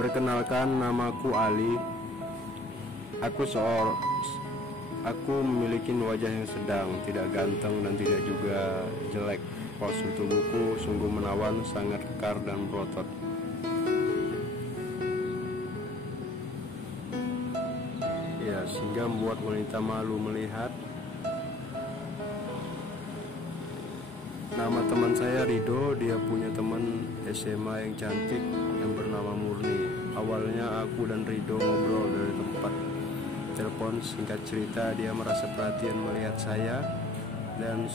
Perkenalkan, namaku Ali. Aku memiliki wajah yang sedang, tidak ganteng dan tidak juga jelek. Postur tubuhku sungguh menawan, sangat kekar dan berotot. Ya, sehingga membuat wanita malu melihat. Nama teman saya Rido. Dia punya teman SMA yang cantik yang bernama Murni. Awalnya aku dan Rido ngobrol dari tempat telepon. Singkat cerita, dia merasa perhatian melihat saya dan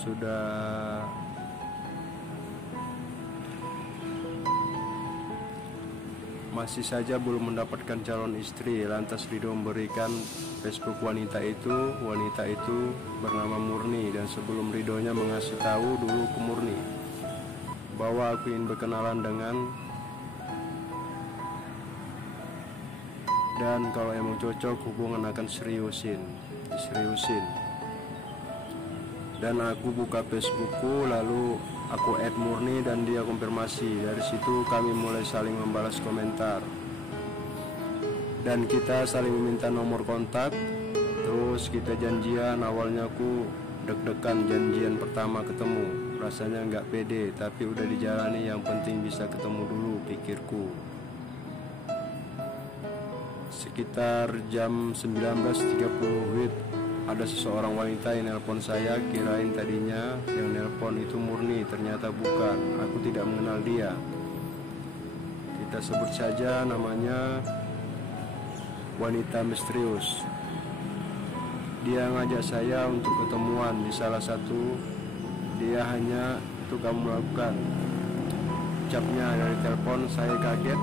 masih saja belum mendapatkan calon istri. Lantas Rido memberikan Facebook wanita itu bernama Murni. Dan sebelum Ridonya mengasih tahu dulu ke Murni bahwa aku ingin berkenalan dan kalau emang cocok hubungan akan diseriusin. Dan aku buka Facebookku, lalu aku add Murni dan dia konfirmasi. Dari situ kami mulai saling membalas komentar dan kita saling meminta nomor kontak. Terus kita janjian. Awalnya aku deg-degan janjian pertama ketemu, rasanya nggak pede, tapi udah dijalani. Yang penting bisa ketemu dulu, pikirku. Sekitar jam 19.30 WIB, ada seseorang wanita yang nelpon saya. Kirain tadinya yang nelpon itu Murni, ternyata bukan. Aku tidak mengenal dia. Kita sebut saja namanya wanita misterius. Dia ngajak saya untuk ketemuan di salah satu. Dia hanya itu kamu melakukan, ucapnya dari telepon. Saya kaget.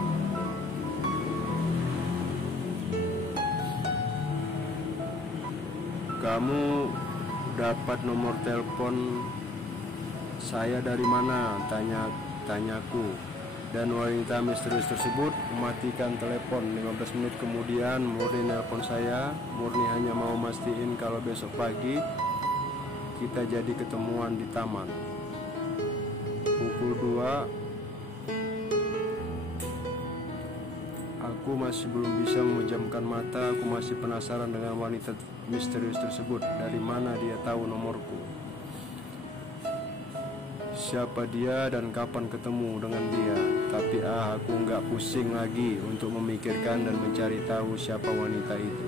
Kamu dapat nomor telepon saya dari mana? Tanyaku. Dan wanita misterius tersebut mematikan telepon. 15 menit kemudian Murni nelpon saya. Murni hanya mau mastiin kalau besok pagi kita jadi ketemuan di taman pukul 2. Aku masih belum bisa memejamkan mata. Aku masih penasaran dengan wanita misterius tersebut. Dari mana dia tahu nomorku? Siapa dia dan kapan ketemu dengan dia? Tapi aku nggak pusing lagi untuk memikirkan dan mencari tahu siapa wanita itu.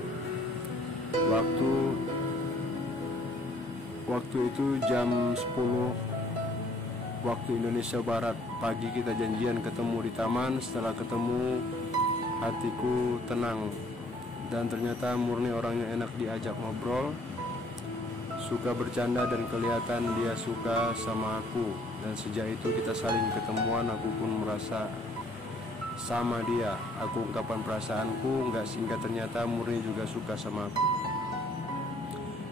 Waktu itu jam 10 waktu Indonesia Barat. Pagi kita janjian ketemu di taman. Setelah ketemu, hatiku tenang. Dan ternyata Murni orangnya enak diajak ngobrol, suka bercanda, dan kelihatan dia suka sama aku. Dan sejak itu kita saling ketemuan. Aku pun merasa sama dia. Aku ungkapkan perasaanku, nggak singkat, ternyata Murni juga suka sama aku.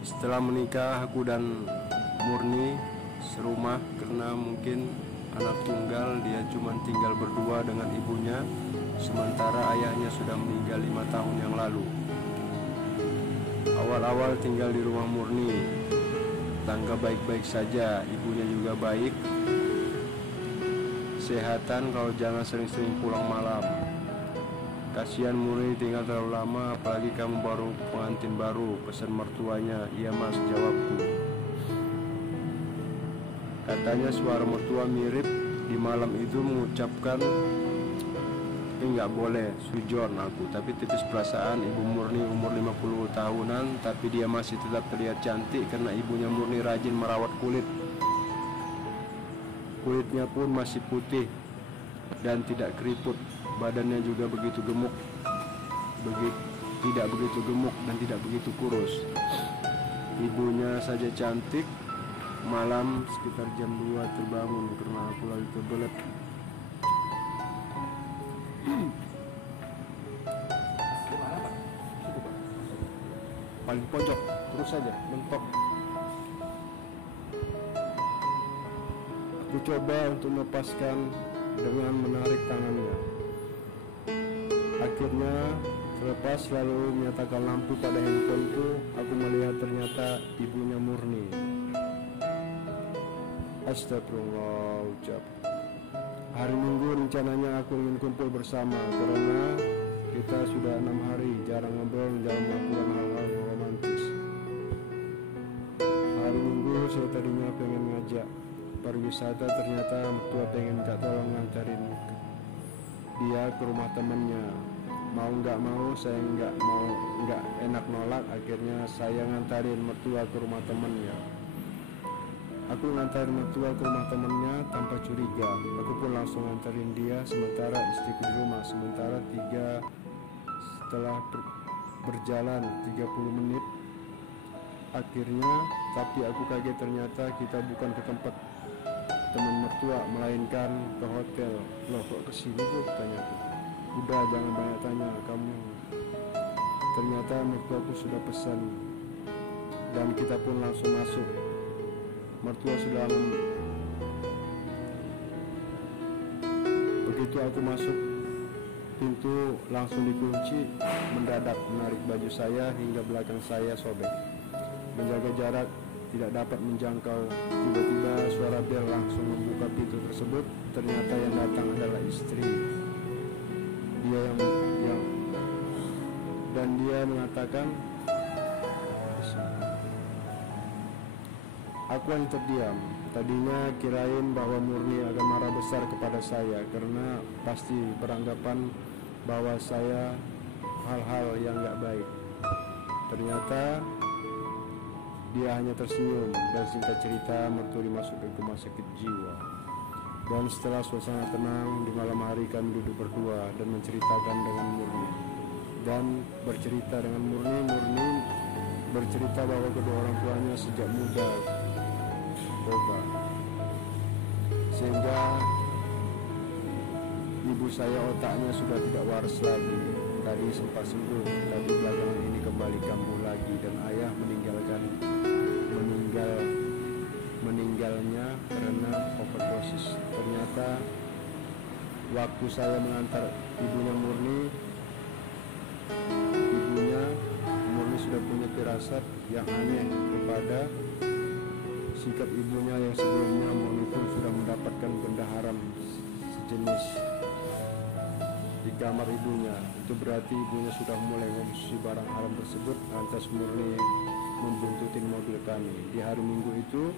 Setelah menikah, aku dan Murni serumah karena mungkin anak tunggal. Dia cuma tinggal berdua dengan ibunya, sementara ayahnya sudah meninggal 5 tahun yang lalu. Awal-awal tinggal di rumah Murni, tangga baik-baik saja, ibunya juga baik. Sehatan kalau jangan sering-sering pulang malam. Kasihan Murni tinggal terlalu lama, apalagi kamu baru pengantin baru. Pesan mertuanya. Iya mas, jawabku. Katanya suara mertua mirip. Di malam itu mengucapkan, tapi nggak boleh sujon aku. Tapi tipis perasaan. Ibu Murni umur 50 tahunan, tapi dia masih tetap terlihat cantik karena ibunya Murni rajin merawat kulit. Kulitnya pun masih putih dan tidak keriput. Badannya juga begitu gemuk, tidak begitu gemuk dan tidak begitu kurus. Ibunya saja cantik. Malam sekitar jam 2 terbangun karena aku lagi kebelet. Paling pojok, terus saja mentok. Aku coba untuk melepaskan dengan menarik tangannya. Akhirnya terlepas, lalu menyatakan lampu pada handphoneku. Aku melihat ternyata ibunya Murni. Astagfirullah, ucap. Hari Minggu rencananya aku ingin kumpul bersama karena Kita sudah 6 hari jarang ngobrol, jarang melakukan hal-hal romantis. Hari Minggu saya tadinya pengen ngajak pariwisata, ternyata mertua pengen minta tolong nganterin dia ke rumah temennya. Mau nggak mau, saya nggak enak nolak. Akhirnya saya ngantarin mertua ke rumah temennya. Aku ngantarin mertua ke rumah temennya tanpa curiga. Aku pun langsung ngantarin dia, sementara istriku di rumah. Setelah berjalan 30 menit akhirnya, tapi aku kaget, ternyata kita bukan ke tempat teman mertua, melainkan ke hotel. Loh, kok kesini tuh, tanyaku. Udah, jangan banyak tanya kamu. Ternyata mertuaku sudah pesan, dan kita pun langsung masuk. Mertua sudah begitu aku masuk, pintu langsung dikunci. Mendadak menarik baju saya hingga belakang saya sobek. Menjaga jarak, tidak dapat menjangkau. Tiba-tiba suara bel langsung membuka pintu tersebut. Ternyata yang datang adalah istri. Dan dia mengatakan, aku hanya terdiam. Tadinya kirain bahwa Murni akan marah besar kepada saya, karena pasti beranggapan bahwa saya hal-hal yang gak baik. Ternyata dia hanya tersenyum, dan singkat cerita mertua dimasukkan ke rumah sakit jiwa. Dan setelah suasana tenang, di malam hari kami duduk berdua dan menceritakan dengan Murni. Dan bercerita dengan Murni bercerita bahwa kedua orang tuanya sejak muda boga, sehingga ibu saya otaknya sudah tidak waras lagi. Tadi sempat sembuh, tapi belakangan ini kembali kambuh lagi, dan ayah meninggalnya karena overdosis. Ternyata waktu saya mengantar ibunya Murni sudah punya firasat yang aneh kepada sikap ibunya yang sebelumnya. Murni pun sudah mendapatkan benda haram sejenis di kamar ibunya. Itu berarti ibunya sudah mulai mengonsumsi barang haram tersebut. Lantas Murni membuntutin mobil kami. Di hari Minggu itu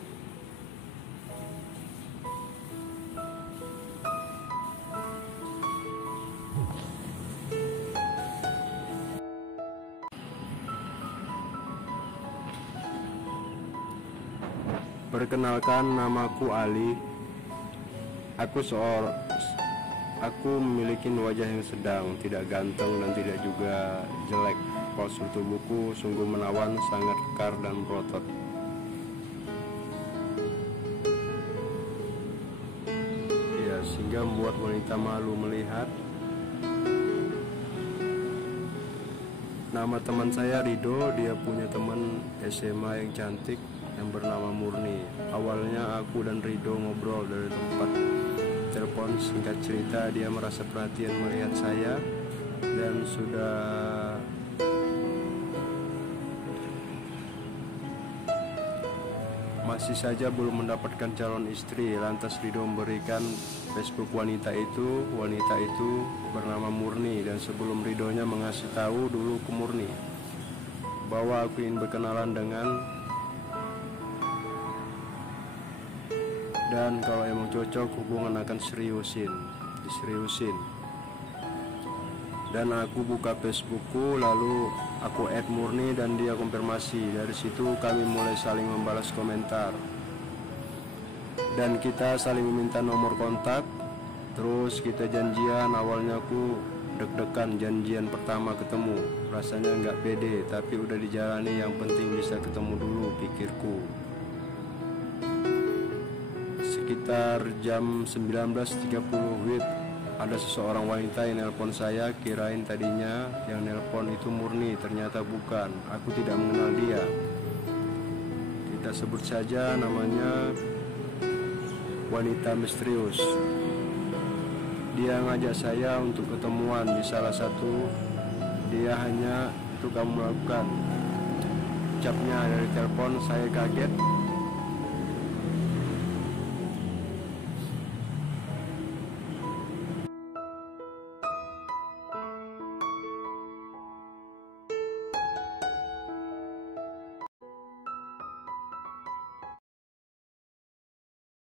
perkenalkan, namaku Ali. Aku memiliki wajah yang sedang, tidak ganteng dan tidak juga jelek. Postur tubuhku sungguh menawan, sangat kekar dan berotot. Ya, sehingga membuat wanita malu melihat. Nama teman saya Rido. Dia punya teman SMA yang cantik yang bernama Murni. Awalnya aku dan Rido ngobrol dari tempat telepon. Singkat cerita, dia merasa perhatian melihat saya dan masih saja belum mendapatkan calon istri. Lantas Rido memberikan Facebook wanita itu bernama Murni, dan sebelum Ridonya mengasih tahu dulu ke Murni bahwa aku ingin berkenalan dan kalau emang cocok hubungan akan diseriusin. Dan aku buka Facebookku, lalu aku add Murni dan dia konfirmasi. Dari situ kami mulai saling membalas komentar dan kita saling meminta nomor kontak. Terus kita janjian. Awalnya aku deg-degan janjian pertama ketemu, rasanya nggak pede, tapi udah dijalani, yang penting bisa ketemu dulu, pikirku. Sekitar jam 19.30 ada seseorang wanita yang nelpon saya. Kirain tadinya yang nelpon itu Murni, ternyata bukan. Aku tidak mengenal dia. Kita sebut saja namanya wanita misterius. Dia ngajak saya untuk ketemuan di salah satu. Dia hanya itu kamu melakukan. Ucapnya dari telepon, saya kaget.